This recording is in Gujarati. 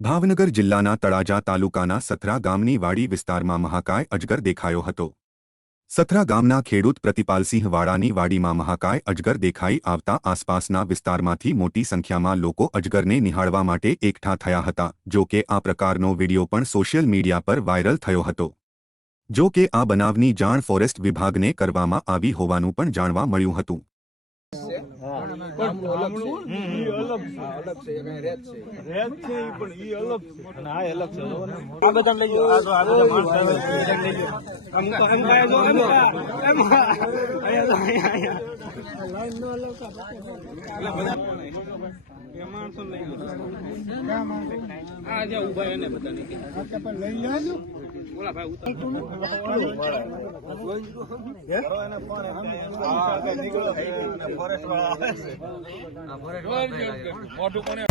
ભાવનગર જિલ્લાના તળાજા તાલુકાના સથરા ગામની વાડી વિસ્તારમાં મહાકાય અજગર દેખાયો હતો. સથરા ગામના ખેડૂત પ્રતિપાલસિંહ વાડાની વાડીમાં મહાકાય અજગર દેખાઈ આવતા આસપાસના વિસ્તારમાંથી મોટી સંખ્યામાં લોકો અજગરને નિહાળવા માટે એકઠા થયા હતા, જો કે આ પ્રકારનો વિડિયો પણ સોશિયલ મીડિયા પર વાયરલ થયો હતો. જો કે આ બનાવની જાણ ફોરેસ્ટ વિભાગને કરવામાં આવી હોવાનું પણ જાણવા મળ્યું હતું. આ બધાને લઈ જાઓ. આ જો- આ બધા માણસો આવે છે. બધાને લઈ જાઓ. આમ તો- આમ કાંઈ જો, આમ કા- આમ કા. અહીંયા જો, અહીંયા, અહીંયા. એટલે બધા- એ માણસોને લઈ જાઓ. આ જે ઊભા એને બધાને. ઓલા ભાઈ ઉતાર. મોઢું કોને